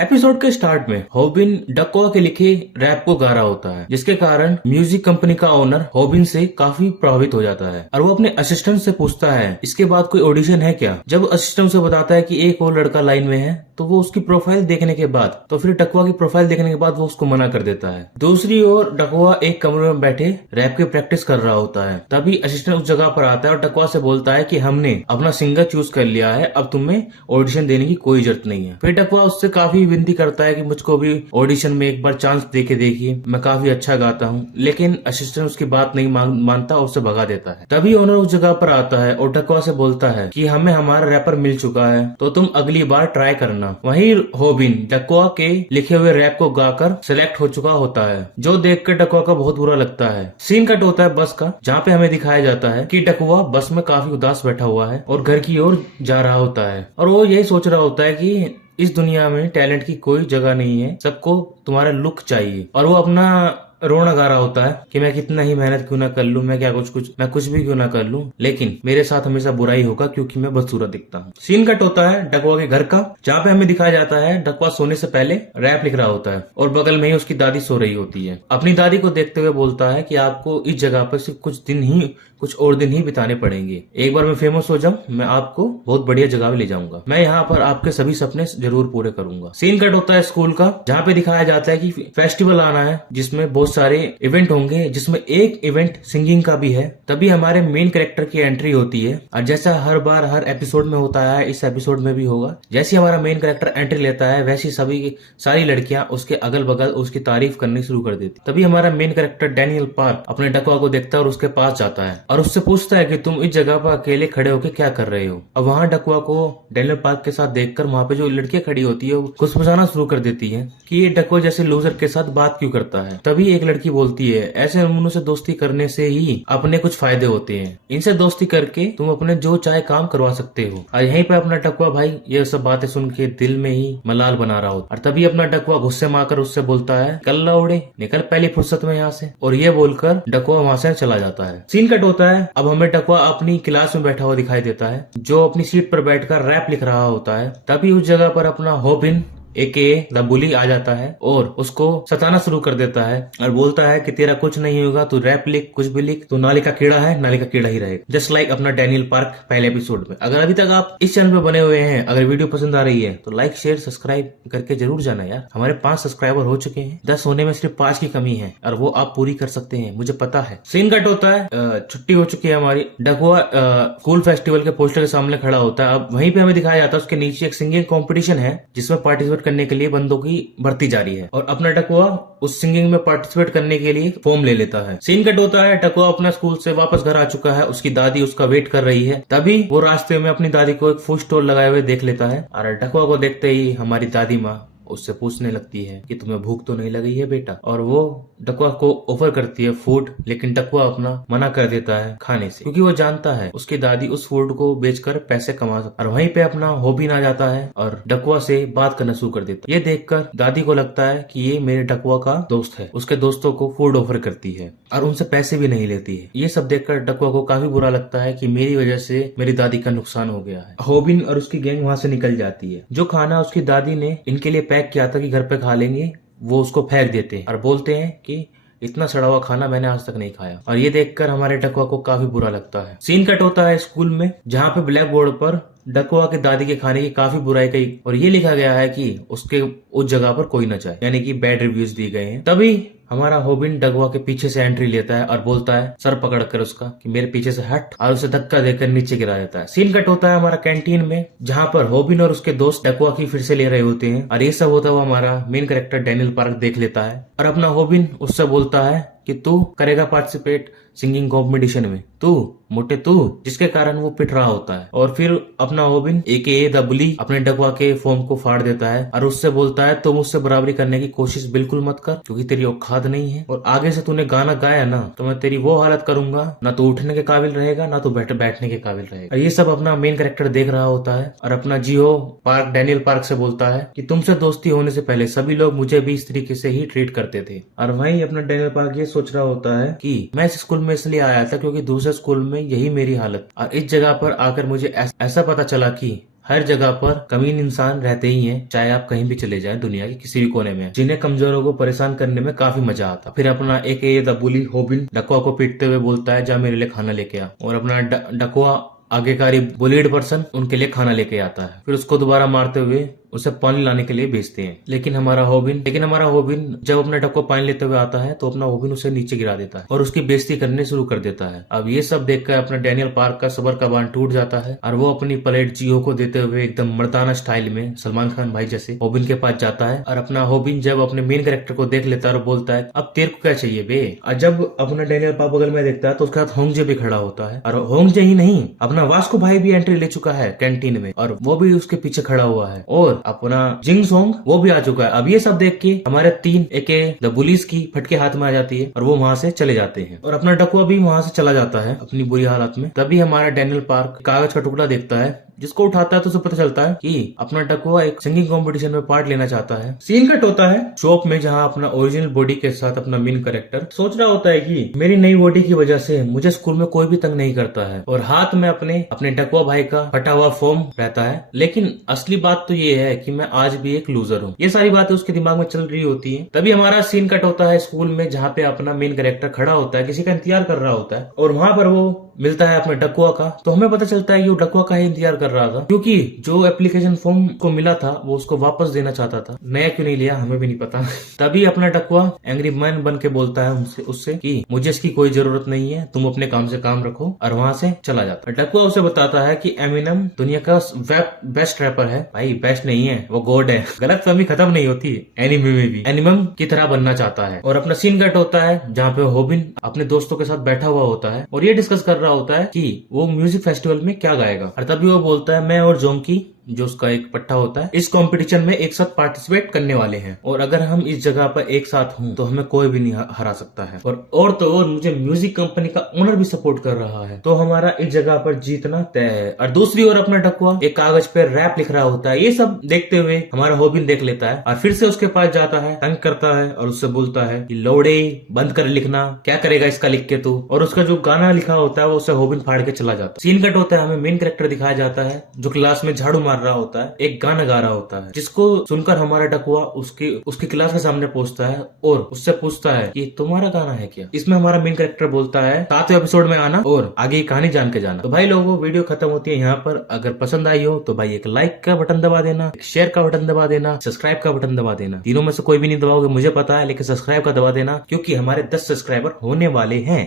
Episode के start में हॉबिन डकवा के लिखे रैप को गा रहा होता है, जिसके कारण म्यूजिक कंपनी का ओनर हॉबिन से काफी प्रभावित हो जाता है और वो अपने असिस्टेंट से पूछता है इसके बाद कोई ऑडिशन है क्या। जब असिस्टेंट उसे बताता है कि एक और लड़का लाइन में है तो वो उसकी प्रोफाइल देखने के बाद फिर डकवा की प्रोफाइल देखने के बाद वो उसको मना कर देता है। दूसरी ओर डकवा एक कमरे में बैठे रैप की प्रैक्टिस कर रहा होता है। तभी असिस्टेंट उस जगह पर आता है और डकवा से बोलता है कि हमने अपना सिंगर चूज कर लिया है, अब तुम्हें ऑडिशन देने की कोई जरूरत नहीं है। फिर डकवा उससे काफी विनती करता है कि मुझको भी ऑडिशन में एक बार चांस देके देखिए, मैं काफी अच्छा गाता हूँ, लेकिन असिस्टेंट उसकी बात नहीं मानता और उसे भगा देता है। तभी ओनर उस जगह पर आता है और डकवा से बोलता है कि हमें हमारा रैपर मिल चुका है तो तुम अगली बार ट्राई करना। वहीं हॉबिन डकवा के लिखे हुए रैप को गाकर सिलेक्ट हो चुका होता है, जो देखकर डकवा का बहुत बुरा लगता है। सीन कट होता है बस का, जहाँ पे हमें दिखाया जाता है कि डकवा बस में काफी उदास बैठा हुआ है और घर की ओर जा रहा होता है और वो यही सोच रहा होता है कि इस दुनिया में टैलेंट की कोई जगह नहीं है, सबको तुम्हारा लुक चाहिए। और वो अपना रोना गा रहा होता है कि मैं कितना ही मेहनत क्यों ना कर लूं, मैं कुछ भी क्यों ना कर लूं, लेकिन मेरे साथ हमेशा बुरा ही होगा क्योंकि मैं बदसूरत दिखता हूँ। सीन कट होता है डकवा के घर का, जहाँ पे हमें दिखाया जाता है डकवा सोने से पहले रैप लिख रहा होता है और बगल में ही उसकी दादी सो रही होती है। अपनी दादी को देखते हुए बोलता है कि आपको इस जगह पर सिर्फ कुछ और दिन ही बिताने पड़ेंगे। एक बार मैं फेमस हो जाऊं, मैं आपको बहुत बढ़िया जगह ले जाऊंगा, मैं यहाँ पर आपके सभी सपने जरूर पूरे करूंगा। सीन कट होता है स्कूल का, जहाँ पे दिखाया जाता है कि फेस्टिवल आना है जिसमें बहुत सारे इवेंट होंगे, जिसमें एक इवेंट सिंगिंग का भी है। तभी हमारे मेन कैरेक्टर की एंट्री होती है और जैसा हर बार हर एपिसोड में होता है इस एपिसोड में भी होगा। जैसे हमारा मेन कैरेक्टर एंट्री लेता है वैसी सारी लड़कियां उसके अगल बगल उसकी तारीफ करनी शुरू कर देती। तभी हमारा मेन कैरेक्टर डैनियल पार्क अपने डकवा को देखता है और उसके पास जाता है और उससे पूछता है कि तुम इस जगह पर अकेले खड़े होकर क्या कर रहे हो। अब वहाँ डकवा को डैनियल पार्क के साथ देखकर वहाँ पे जो लड़कियां खड़ी होती है वो खुशमचाना शुरू कर देती है कि ये डकवा जैसे लूजर के साथ बात क्यों करता है। तभी एक लड़की बोलती है ऐसे नमूनों से दोस्ती करने से ही अपने कुछ फायदे होते हैं, इनसे दोस्ती करके तुम अपने जो चाहे काम करवा सकते हो। और यहीं पे अपना डकवा भाई ये सब बातें सुन के दिल में ही मलाल बना रहा होता। और तभी अपना डकवा गुस्से में आकर उससे बोलता है कल्ला उड़े, निकल पहली फुर्सत में यहाँ से। और ये बोलकर डकवा वहाँ से चला जाता है। सीन कट होता है, अब हमें डकवा अपनी क्लास में बैठा हुआ दिखाई देता है, जो अपनी सीट पर बैठकर रैप लिख रहा होता है। तभी उस जगह पर अपना हॉबिन एके द बुली आ जाता है और उसको सताना शुरू कर देता है और बोलता है कि तेरा कुछ नहीं होगा, तू रैप लिख, कुछ भी लिख, तू नाली का कीड़ा है, नाली का कीड़ा ही रहेगा। जस्ट लाइक अपना डैनियल पार्क पहले एपिसोड में। अगर अभी तक आप इस चैनल पे बने हुए हैं, अगर वीडियो पसंद आ रही है तो लाइक शेयर सब्सक्राइब करके जरूर जाना यार। हमारे 5 सब्सक्राइबर हो चुके हैं, 10 होने में सिर्फ 5 की कमी है और वो आप पूरी कर सकते हैं, मुझे पता है। सीन कट होता है, छुट्टी हो चुकी है हमारी। डकवा स्कूल फेस्टिवल के पोस्टर के सामने खड़ा होता है। अब वहीं पे हमें दिखाया जाता है उसके नीचे एक सिंगिंग कॉम्पिटिशन है जिसमें पार्टिसिपेट करने के लिए बंदों की भर्ती जारी है और अपना डकवा उस सिंगिंग में पार्टिसिपेट करने के लिए फॉर्म ले लेता है। सीन कट होता है डकवा अपना स्कूल से वापस घर आ चुका है, उसकी दादी उसका वेट कर रही है। तभी वो रास्ते में अपनी दादी को एक फूड स्टॉल लगाए हुए देख लेता है और डकवा को देखते ही हमारी दादी माँ उससे पूछने लगती है कि तुम्हें भूख तो नहीं लगी है बेटा, और वो डकवा को ऑफर करती है फूड, लेकिन डकवा अपना मना कर देता है खाने से क्योंकि वो जानता है उसकी दादी उस फूड को बेचकर पैसे कमा सकती है। और वहीं पे अपना हॉबिन आ जाता है और डकवा से बात करना शुरू कर देता है। ये देखकर दादी को लगता है कि ये मेरे डकवा का दोस्त है, उसके दोस्तों को फूड ऑफर करती है और उनसे पैसे भी नहीं लेती है। ये सब देखकर डकवा को काफी बुरा लगता है कि मेरी वजह से मेरी दादी का नुकसान हो गया है। हॉबिन और उसकी गैंग वहाँ से निकल जाती है। जो खाना उसकी दादी ने इनके लिए पैक किया था कि घर पे खा लेंगे, वो उसको फेंक देते हैं और बोलते हैं कि इतना सड़ा हुआ खाना मैंने आज तक नहीं खाया। और ये देखकर हमारे डकवा को काफी बुरा लगता है। सीन कट होता है स्कूल में, जहाँ पे ब्लैक बोर्ड पर डकवा के दादी के खाने की काफी बुराई कही और ये लिखा गया है कि उसके उस जगह पर कोई न जाए, यानी कि बैड रिव्यूज दिए गए हैं। तभी हमारा हॉबिन डकवा के पीछे से एंट्री लेता है और बोलता है सर पकड़कर उसका कि मेरे पीछे से हट, और उसे धक्का देकर नीचे गिरा देता है। सीन कट होता है हमारा कैंटीन में, जहाँ पर हॉबिन और उसके दोस्त डकवा की फिर से ले रहे होते हैं और ये सब होता हुआ हमारा मेन कैरेक्टर डैनियल पार्क देख लेता है और अपना हॉबिन उससे बोलता है कि तू करेगा पार्टिसिपेट सिंगिंग कंपटीशन में, तू मोटे तू, जिसके कारण वो पिट रहा होता है। और फिर अपना हॉबिन एके द बुली अपने डकवा के फॉर्म को फाड़ देता है और उससे बोलता है तुम मुझसे बराबरी करने की कोशिश बिल्कुल मत कर क्योंकि तेरी औकात नहीं है, और आगे से तूने गाना गाया ना तो मैं तेरी वो हालत करूंगा, ना तो उठने के काबिल रहेगा ना तो बैठने के काबिल रहेगा। और ये सब अपना मेन कैरेक्टर देख रहा होता है और अपना जियो पार्क डैनियल पार्क से बोलता है कि तुमसे दोस्ती होने से पहले सभी लोग मुझे भी इस तरीके से ही ट्रीट करते थे। और वहीं अपना डैनियल पार्क ये सोच रहा होता है कि मैं इस स्कूल में इसलिए आया था क्योंकि दूसरे स्कूल में यही मेरी हालत, और इस जगह पर आकर मुझे ऐसा पता चला कि हर जगह पर कमीन इंसान रहते ही हैं, चाहे आप कहीं भी चले जाएं दुनिया के किसी भी कोने में, जिन्हें कमजोरों को परेशान करने में काफी मजा आता। फिर अपना एक द बुली हॉबिन डकवा को पीटते हुए बोलता है, जा मेरे लिए खाना लेके आ। और अपना डकवा आगेकारी बुलीड पर्सन उनके लिए खाना लेके आता है। फिर उसको दोबारा मारते हुए उसे पानी लाने के लिए भेजते हैं। लेकिन हमारा हॉबिन जब अपना डकवा पानी लेते हुए आता है तो अपना हॉबिन उसे नीचे गिरा देता है और उसकी बेइज्जती करने शुरू कर देता है। अब ये सब देखकर अपना डैनियल पार्क का सबर का बांध टूट जाता है और वो अपनी प्लेट जियो को देते हुए एकदम मर्दाना स्टाइल में सलमान खान भाई जैसे हॉबिन के पास जाता है। और अपना हॉबिन जब अपने मेन कैरेक्टर को देख लेता है और बोलता है, अब तेरे को क्या चाहिए बे। और जब अपना डैनियल पार्क बगल में देखता है तो उसके साथ होंगजे भी खड़ा होता है। और होंगजे ही नहीं, अपना वास्को भाई भी एंट्री ले चुका है कैंटीन में और वो भी उसके पीछे खड़ा हुआ है। और अपना जिंग सोंग वो भी आ चुका है। अब ये सब देख के हमारे तीन एके द बुलीज की फटके हाथ में आ जाती है और वो वहां से चले जाते हैं और अपना डकवा भी वहां से चला जाता है अपनी बुरी हालत में। तभी हमारा डैनियल पार्क कागज का टुकड़ा देखता है, जिसको उठाता है तो उसे पता चलता है कि अपना डकवा एक सिंगिंग कंपटीशन में पार्ट लेना चाहता है। सीन कट होता है शॉप में, जहां अपना ओरिजिनल बॉडी के साथ अपना मेन कैरेक्टर सोच रहा होता है कि मेरी नई बॉडी की वजह से मुझे स्कूल में कोई भी तंग नहीं करता है, और हाथ में अपने डकवा भाई का फटा हुआ फॉर्म रहता है। लेकिन असली बात तो ये है कि मैं आज भी एक लूजर हूँ। ये सारी बातें उसके दिमाग में चल रही होती है। तभी हमारा सीन कट होता है स्कूल में, जहाँ पे अपना मेन कैरेक्टर खड़ा होता है, किसी का इंतजार कर रहा होता है और वहां पर वो मिलता है अपने डकवा का। तो हमें पता चलता है कि वो डकवा का ही इंतजार कर रहा था, क्योंकि जो एप्लीकेशन फॉर्म को मिला था वो उसको वापस देना चाहता था। नया क्यों नहीं लिया हमें भी नहीं पता। तभी अपना डकवा एंग्री मैन बन के बोलता है उससे कि मुझे इसकी कोई जरूरत नहीं है, तुम अपने काम से काम रखो, और वहां से चला जाता है। डकवा उसे बताता है कि एमिनम दुनिया का बेस्ट रैपर है। भाई बेस्ट नहीं है, वो गॉड है। गलत फहमी खत्म नहीं होती, एनिमे में भी एनिमम की तरह बनना चाहता है। और अपना सीन कट होता है जहाँ पे हॉबिन अपने दोस्तों के साथ बैठा हुआ होता है और ये डिस्कस कर रहा होता है कि वो म्यूजिक फेस्टिवल में क्या गाएगा। और तभी वो बोलता है, मैं और जोंकी जो उसका एक पट्टा होता है, इस कंपटीशन में एक साथ पार्टिसिपेट करने वाले हैं, और अगर हम इस जगह पर एक साथ हों तो हमें कोई भी नहीं हरा सकता है। और तो और मुझे म्यूजिक कंपनी का ओनर भी सपोर्ट कर रहा है, तो हमारा इस जगह पर जीतना तय है। और दूसरी ओर अपना डकवा एक कागज पे रैप लिख रहा होता है। ये सब देखते हुए हमारा हॉबिन देख लेता है और फिर से उसके पास जाता है, तंग करता है और उससे बोलता है कि लौड़े बंद कर लिखना, क्या करेगा इसका लिख के तू। और उसका जो गाना लिखा होता है वो उसे हॉबिन फाड़ के चला जाता है। सीन कट होता है, हमें मेन कैरेक्टर दिखाया जाता है जो क्लास में झाड़ू मार रहा होता है, एक गाना गा रहा होता है, जिसको सुनकर हमारा डकवा उसकी क्लास के सामने पहुंचता है और उससे पूछता है कि तुम्हारा गाना है क्या। इसमें हमारा मेन कैरेक्टर बोलता है 7वें एपिसोड में आना और आगे की कहानी जान के जाना। तो भाई लोगों, वीडियो खत्म होती है यहाँ पर। अगर पसंद आई हो तो भाई एक लाइक का बटन दबा देना, एक शेयर का बटन दबा देना, सब्सक्राइब का बटन दबा देना। तीनों में से कोई भी नहीं दबाओगे मुझे पता है, लेकिन सब्सक्राइब का दबा देना, क्योंकि हमारे 10 सब्सक्राइबर होने वाले हैं।